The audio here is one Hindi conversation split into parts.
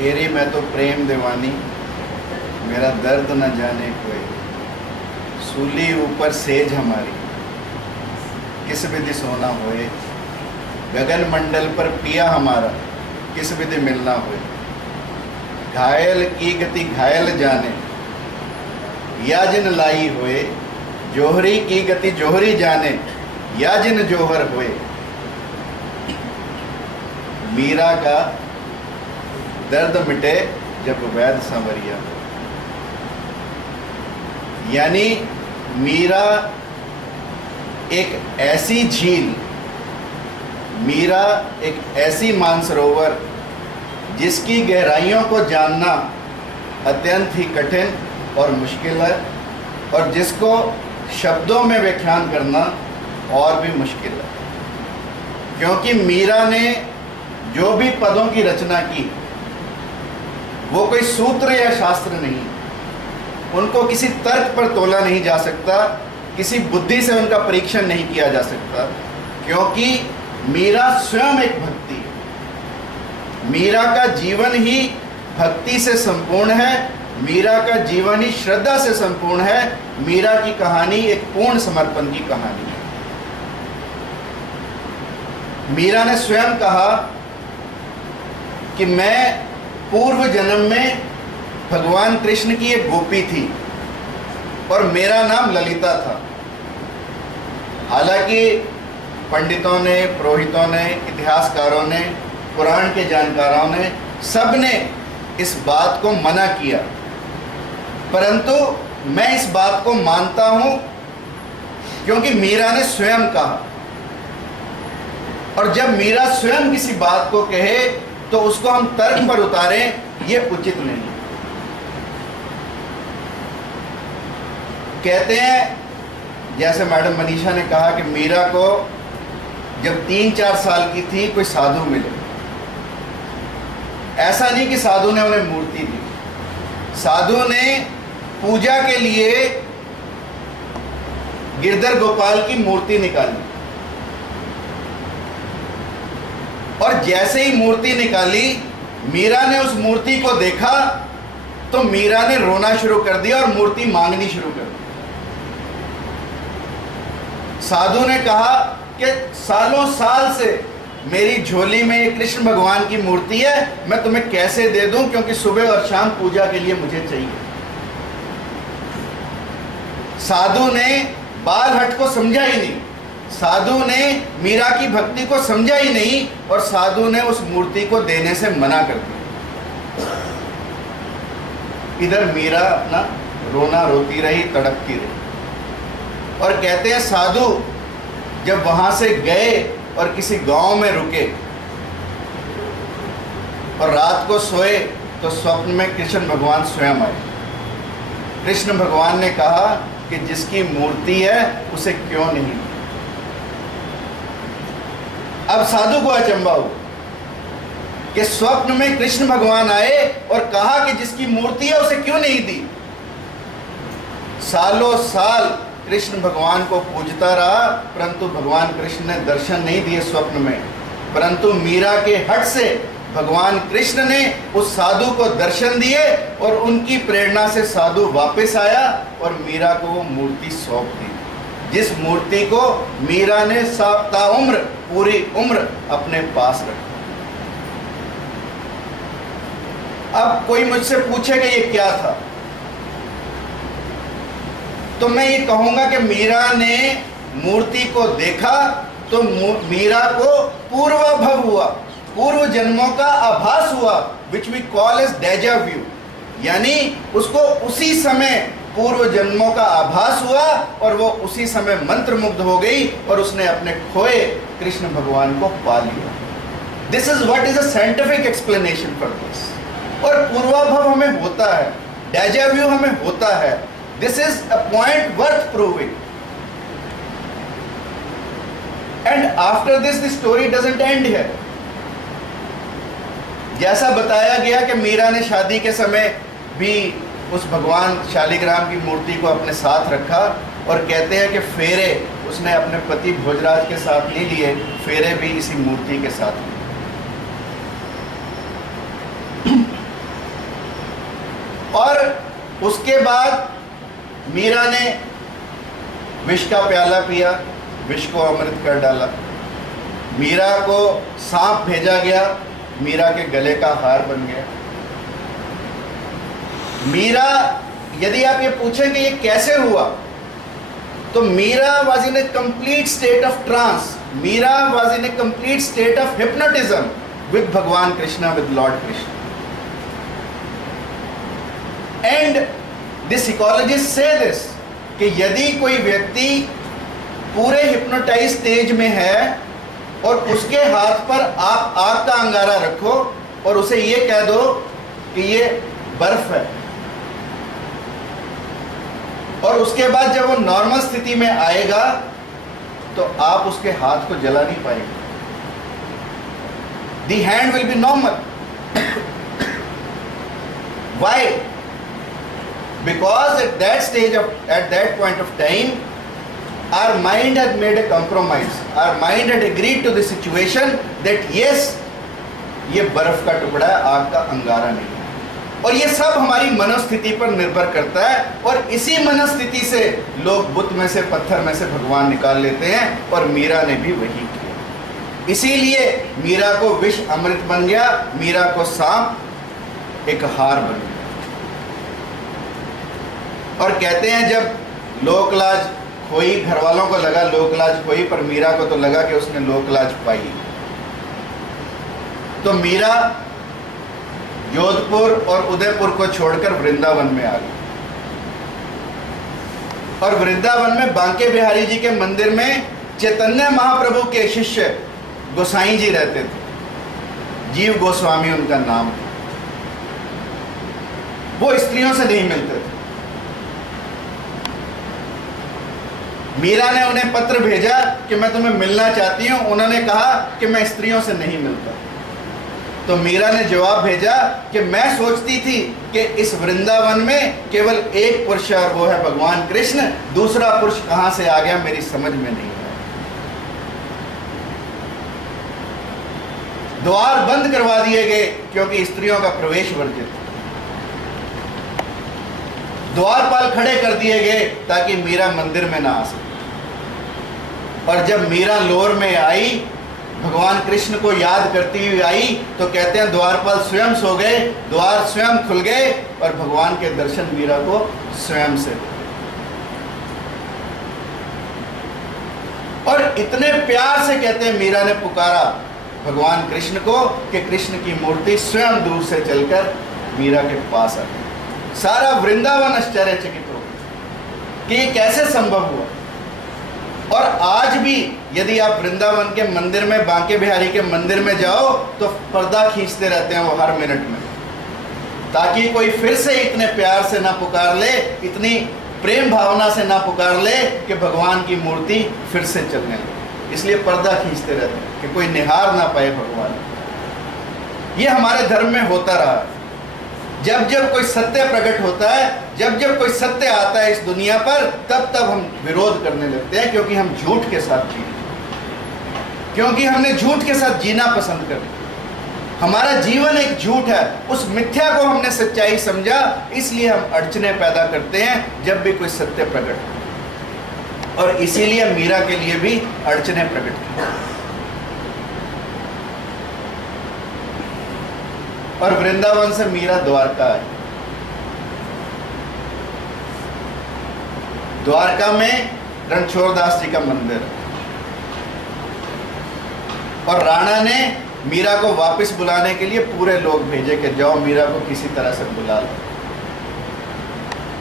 एरी मैं तो प्रेम दीवानी, मेरा दर्द न जाने कोई। सूली ऊपर सेज हमारी, किस विधि सोना होए। गगन मंडल पर पिया हमारा, किस विधि मिलना होए। घायल की गति घायल जाने, या जिन लाई होए। जोहरी की गति जोहरी जाने, या जिन जोहर होए। मीरा का दर्द मिटे जब वैद संवरिया। यानी मीरा एक ऐसी झील, मीरा एक ऐसी मानसरोवर जिसकी गहराइयों को जानना अत्यंत ही कठिन और मुश्किल है, और जिसको शब्दों में व्याख्यान करना और भी मुश्किल है। क्योंकि मीरा ने जो भी पदों की रचना की वो कोई सूत्र या शास्त्र नहीं, उनको किसी तर्क पर तोला नहीं जा सकता, किसी बुद्धि से उनका परीक्षण नहीं किया जा सकता, क्योंकि मीरा स्वयं एक भक्ति है। मीरा का जीवन ही भक्ति से संपूर्ण है, मीरा का जीवन ही श्रद्धा से संपूर्ण है। मीरा की कहानी एक पूर्ण समर्पण की कहानी है। मीरा ने स्वयं कहा कि मैं पूर्व जन्म में भगवान कृष्ण की एक गोपी थी और मेरा नाम ललिता था। हालांकि पंडितों ने, पुरोहितों ने, इतिहासकारों ने, पुराण के जानकारों ने, सब ने इस बात को मना किया, परंतु मैं इस बात को मानता हूं क्योंकि मीरा ने स्वयं कहा। और जब मीरा स्वयं किसी बात को कहे तो उसको हम तर्क पर उतारें, ये उचित नहीं। कहते हैं, जैसे मैडम मनीषा ने कहा कि मीरा को जब 3-4 साल की थी कोई साधु मिले। ऐसा नहीं कि साधु ने उन्हें मूर्ति दी, साधु ने पूजा के लिए गिरधर गोपाल की मूर्ति निकाली, और जैसे ही मूर्ति निकाली मीरा ने उस मूर्ति को देखा तो मीरा ने रोना शुरू कर दिया और मूर्ति मांगनी शुरू कर दी। साधु ने कहा कि सालों साल से मेरी झोली में ये कृष्ण भगवान की मूर्ति है, मैं तुम्हें कैसे दे दूं, क्योंकि सुबह और शाम पूजा के लिए मुझे चाहिए। साधु ने बालहट को समझा ही नहीं, साधु ने मीरा की भक्ति को समझा ही नहीं, और साधु ने उस मूर्ति को देने से मना कर दिया। इधर मीरा अपना रोना रोती रही, तड़पती रही। और कहते हैं साधु जब वहां से गए और किसी गांव में रुके और रात को सोए तो स्वप्न में कृष्ण भगवान स्वयं आए। कृष्ण भगवान ने कहा कि जिसकी मूर्ति है उसे क्यों नहीं। अब साधु को अचंभा हुआ कि स्वप्न में कृष्ण भगवान आए और कहा कि जिसकी मूर्ति है उसे क्यों नहीं दी। सालों साल कृष्ण भगवान को पूजता रहा, परंतु भगवान कृष्ण ने दर्शन नहीं दिए स्वप्न में। परंतु मीरा के हट से भगवान कृष्ण ने उस साधु को दर्शन दिए, और उनकी प्रेरणा से साधु वापस आया और मीरा को वो मूर्ति सौंप दी, जिस मूर्ति को मीरा ने ताउम्र, पूरी उम्र अपने पास रखा। अब कोई मुझसे पूछे कि ये क्या था, तो मैं ये कहूंगा कि मीरा ने मूर्ति को देखा तो मीरा को पूर्वाभव हुआ, पूर्व जन्मों का आभास हुआ, which we call as deja vu. यानी उसको उसी समय पूर्व जन्मों का आभास हुआ और वो उसी समय मंत्र मुग्ध हो गई और उसने अपने खोए कृष्ण भगवान को पा लिया। This is what is a scientific explanation for this. और पूर्वाभव हमें होता है, डेजा व्यू हमें होता है। This is a point worth proving, and after this the story doesn't and here. जैसा बताया गया कि मीरा ने शादी के समय भी उस भगवान शालिग्राम की मूर्ति को अपने साथ रखा, और कहते हैं कि फेरे उसने अपने पति भोजराज के साथ नहीं लिए, फेरे भी इसी मूर्ति के साथ लिए। और उसके बाद मीरा ने विष का प्याला पिया, विष को अमृत कर डाला। मीरा को सांप भेजा गया, मीरा के गले का हार बन गया। मीरा, यदि आप ये पूछें कि ये कैसे हुआ, तो Meera was in a complete state of trance. Meera was in a complete state of hypnotism with भगवान Krishna, with Lord Krishna. And the psychologists say this कि यदि कोई व्यक्ति पूरे हिप्नोटाइज स्टेज में है और उसके हाथ पर आप आग का अंगारा रखो और उसे ये कह दो कि ये बर्फ है, और उसके बाद जब वो नॉर्मल स्थिति में आएगा तो आप उसके हाथ को जला नहीं पाएंगे। The hand will be normal. Why? Because at that point of time, our mind had made a compromise. Our mind had agreed to the situation that yes, ये बर्फ का टुकड़ा है, आग का अंगारा नहीं है। और ये सब हमारी मनोस्थिति पर निर्भर करता है, और इसी मनोस्थिति से लोग बुत में से, पत्थर में से भगवान निकाल लेते हैं, और मीरा ने भी वही किया। इसीलिए मीरा को विष अमृत बन गया, मीरा को सांप एक हार बन गया। और कहते हैं जब लोकलाज खोई, घर वालों को लगा लोकलाज खोई, पर मीरा को तो लगा कि उसने लोकलाज पाई। तो मीरा जोधपुर और उदयपुर को छोड़कर वृंदावन में आ गई, और वृंदावन में बांके बिहारी जी के मंदिर में चैतन्य महाप्रभु के शिष्य गोसाई जी रहते थे। जीव गोस्वामी उनका नाम था। वो स्त्रियों से नहीं मिलते थे। मीरा ने उन्हें पत्र भेजा कि मैं तुम्हें मिलना चाहती हूं। उन्होंने कहा कि मैं स्त्रियों से नहीं मिलता। तो मीरा ने जवाब भेजा कि मैं सोचती थी कि इस वृंदावन में केवल एक पुरुष है और वो है भगवान कृष्ण, दूसरा पुरुष कहां से आ गया मेरी समझ में नहीं है। द्वार बंद करवा दिए गए क्योंकि स्त्रियों का प्रवेश वर्जित था। द्वारपाल खड़े कर दिए गए ताकि मीरा मंदिर में ना आ सके। और जब मीरा लोर में आई, भगवान कृष्ण को याद करती हुई आई, तो कहते हैं द्वारपाल स्वयं सो गए, द्वार स्वयं खुल गए और भगवान के दर्शन मीरा को स्वयं से। और इतने प्यार से कहते हैं मीरा ने पुकारा भगवान कृष्ण को कि कृष्ण की मूर्ति स्वयं दूर से चलकर मीरा के पास आ गई। सारा वृंदावन आश्चर्यचकित हो कि ये कैसे संभव हुआ। और आज भी यदि आप वृंदावन के मंदिर में, बांके बिहारी के मंदिर में जाओ, तो पर्दा खींचते रहते हैं वो हर मिनट में, ताकि कोई फिर से इतने प्यार से ना पुकार ले, इतनी प्रेम भावना से ना पुकार ले कि भगवान की मूर्ति फिर से चलने लगे। इसलिए पर्दा खींचते रहते हैं कि कोई निहार ना पाए भगवान। ये हमारे धर्म में होता रहा। जब जब कोई सत्य प्रकट होता है, जब जब कोई सत्य आता है इस दुनिया पर, तब तब हम विरोध करने लगते हैं, क्योंकि हम झूठ के साथ जीते, क्योंकि हमने झूठ के साथ जीना पसंद कर लिया। हमारा जीवन एक झूठ है, उस मिथ्या को हमने सच्चाई समझा, इसलिए हम अड़चने पैदा करते हैं जब भी कोई सत्य प्रकट हो। और इसीलिए मीरा के लिए भी अड़चने प्रकट की। और वृंदावन से मीरा द्वारका आई। द्वारका में रणछोड़ दास जी का मंदिर, और राणा ने मीरा को वापस बुलाने के लिए पूरे लोग भेजे कि जाओ मीरा को किसी तरह से बुला लो।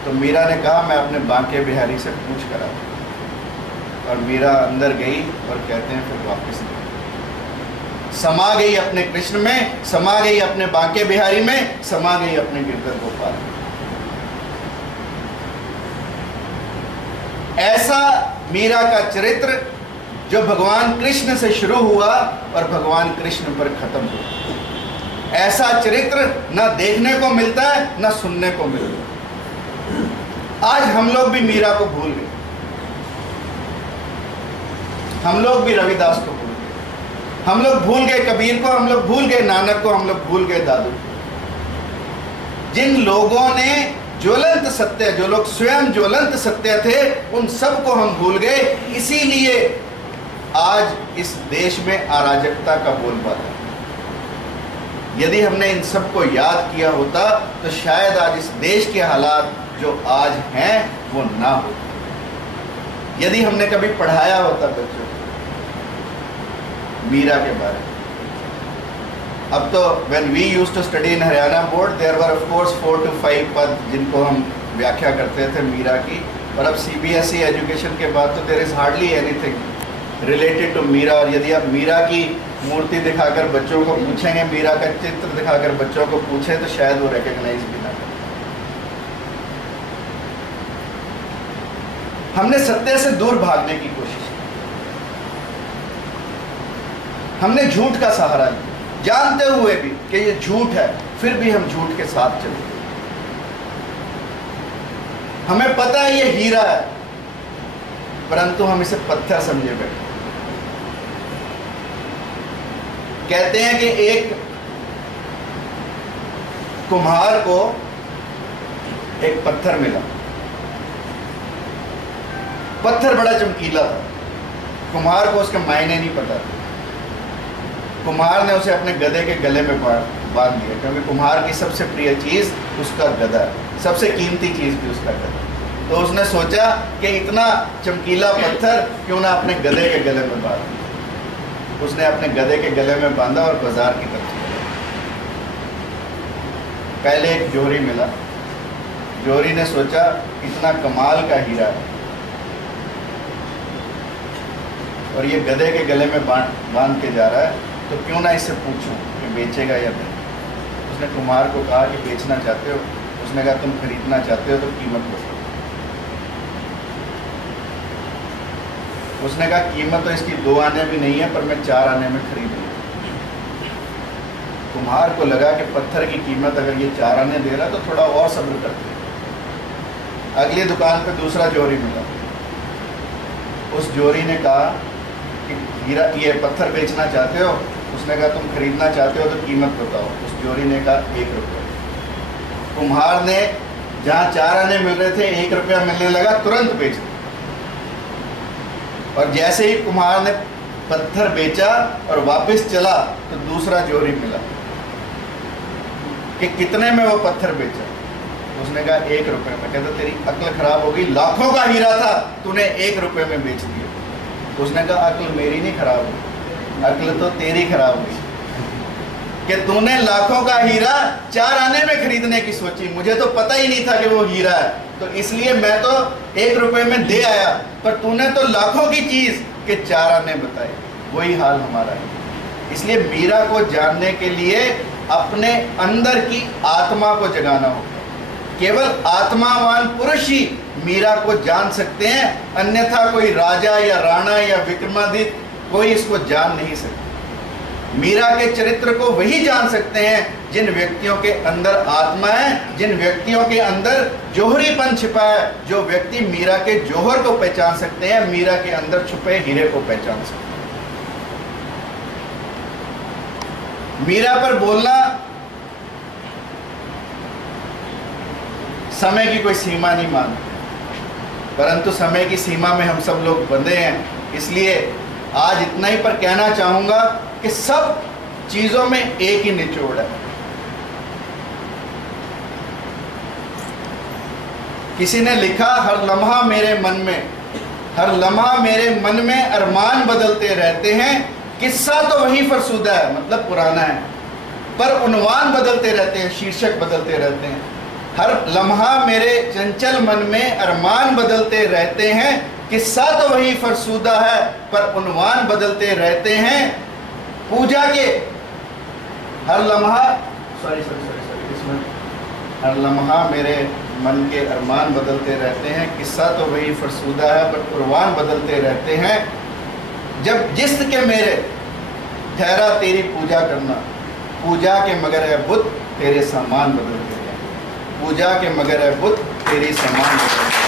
तो मीरा ने कहा मैं अपने बांके बिहारी से पूछ कर आता। और मीरा अंदर गई और कहते हैं फिर वापस समा गई अपने कृष्ण में, समा गई अपने बांके बिहारी में, समा गई अपने गिरधर गोपाल में। ऐसा मीरा का चरित्र जो भगवान कृष्ण से शुरू हुआ और भगवान कृष्ण पर खत्म हुआ, ऐसा चरित्र न देखने को मिलता है न सुनने को मिलता है। आज हम लोग भी मीरा को भूल गए, हम लोग भी रविदास को भूल गए, हम लोग भूल गए कबीर को, हम लोग भूल गए नानक को, हम लोग भूल गए दादू। जिन लोगों ने ज्वलंत सत्य, जो लोग स्वयं ज्वलंत सत्य थे, उन सबको हम भूल गए। इसीलिए आज इस देश में अराजकता का बोलबाला है। यदि हमने इन सबको याद किया होता तो शायद आज इस देश के हालात जो आज हैं वो ना होते। यदि हमने कभी पढ़ाया होता बच्चों को मीरा के बारे में। अब तो when we used to study in Haryana board, there were of course 4 to 5 पद जिनको हम व्याख्या करते थे मीरा की, और अब CBSE एजुकेशन के बाद तो there is hardly anything related to Meera. और यदि आप मीरा की मूर्ति दिखाकर बच्चों को पूछेंगे, मीरा का चित्र दिखाकर बच्चों को पूछें, तो शायद वो रिकग्नाइज भी ना करें। हमने सत्य से दूर भागने की कोशिश की, हमने झूठ का सहारा लिया, जानते हुए भी कि ये झूठ है, फिर भी हम झूठ के साथ चले। हमें पता है ये हीरा है, परंतु हम इसे पत्थर समझे बैठे। कहते हैं कि एक कुम्हार को एक पत्थर मिला, पत्थर बड़ा चमकीला था, कुम्हार को उसके मायने नहीं पता था। कुम्हार ने उसे अपने गधे के गले में बांध दिया, क्योंकि कुम्हार की सबसे प्रिय चीज उसका गधा है, सबसे कीमती चीज भी उसका गधा। तो उसने सोचा कि इतना चमकीला पत्थर क्यों ना अपने गधे के गले में बांध दिया। उसने अपने गधे के गले में बांधा और बाजार की तरफ चला। पहले एक जोहरी मिला, जोहरी ने सोचा इतना कमाल का हीरा है और ये गधे के गले में बांध के जा रहा है, तो क्यों ना इससे पूछूं कि बेचेगा या नहीं। उसने कुम्हार को कहा कि बेचना चाहते हो? उसने कहा तुम खरीदना चाहते हो तो कीमत बताओ। उसने कहा कीमत तो इसकी 2 आने भी नहीं है, पर मैं 4 आने में खरीद लूँ। कुम्हार को लगा कि पत्थर की कीमत अगर ये 4 आने दे रहा तो थोड़ा और सब्र करते। अगली दुकान पे दूसरा जोहरी मिला, उस जोहरी ने कहा कि हीरा ये पत्थर बेचना चाहते हो? उसने कहा तुम खरीदना चाहते हो तो कीमत बताओ। उस जोहरी ने कहा 1 रुपया। कुम्हार ने जहाँ 4 आने मिल रहे थे 1 रुपया मिलने लगा, तुरंत बेच दिया। और जैसे ही कुम्हार ने पत्थर बेचा और वापस चला तो दूसरा जोहरी मिला कि कितने में वो पत्थर बेचा। उसने कहा 1 रुपये में। कहता तेरी अक्ल खराब होगी, लाखों का हीरा था, तूने 1 रुपये में बेच दिया। उसने कहा अक्ल मेरी नहीं खराब हुई, अक्ल तो तेरी खराब हुई कि तूने लाखों का हीरा 4 आने में खरीदने की सोची। मुझे तो पता ही नहीं था कि वो हीरा है, तो इसलिए मैं तो 1 रुपये में दे आया, पर तूने तो लाखों की चीज के 4 आने बताए। वही हाल हमारा है। इसलिए मीरा को जानने के लिए अपने अंदर की आत्मा को जगाना होगा। केवल आत्मावान पुरुष ही मीरा को जान सकते हैं, अन्यथा कोई राजा या राणा या विक्रमादित्य कोई इसको जान नहीं सकता। मीरा के चरित्र को वही जान सकते हैं जिन व्यक्तियों के अंदर आत्मा है, जिन व्यक्तियों के अंदर जोहरीपन छिपा है। जो व्यक्ति मीरा के जोहर को पहचान सकते हैं, मीरा के अंदर छुपे हीरे को पहचान सकते हैं। मीरा पर बोलना समय की कोई सीमा नहीं मानते, परंतु समय की सीमा में हम सब लोग बंधे हैं। इसलिए आज इतना ही पर कहना चाहूंगा कि सब चीजों में एक ही निचोड़ है। किसी ने लिखा हर लम्हा मेरे मन में, हर लम्हा मेरे मन में अरमान बदलते रहते हैं। किस्सा तो वही फरसुदा है, मतलब पुराना है, पर उन्वान बदलते रहते हैं, शीर्षक बदलते रहते हैं। हर लम्हा मेरे चंचल मन में अरमान बदलते रहते हैं। किस्सा तो वही फरसुदा है, पर उन्वान बदलते रहते हैं। पूजा के हर लम्हा इसमें हर लम्हा मेरे मन के अरमान बदलते रहते हैं। किस्सा तो वही फरसुदा है, पर उन्वान बदलते रहते हैं। जब जिस्म के मेरे ठहरा तेरी पूजा करना, पूजा के मगर है बुत तेरे सामान बदलते हैं। पूजा के मगर है बुत तेरी सामान बदलते हैं।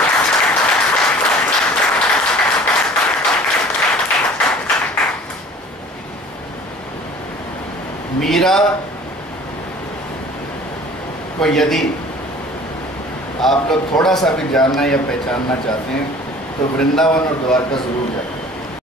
मीरा को यदि आप लोग थोड़ा सा भी जानना या पहचानना चाहते हैं तो वृंदावन और द्वारका ज़रूर जाएं।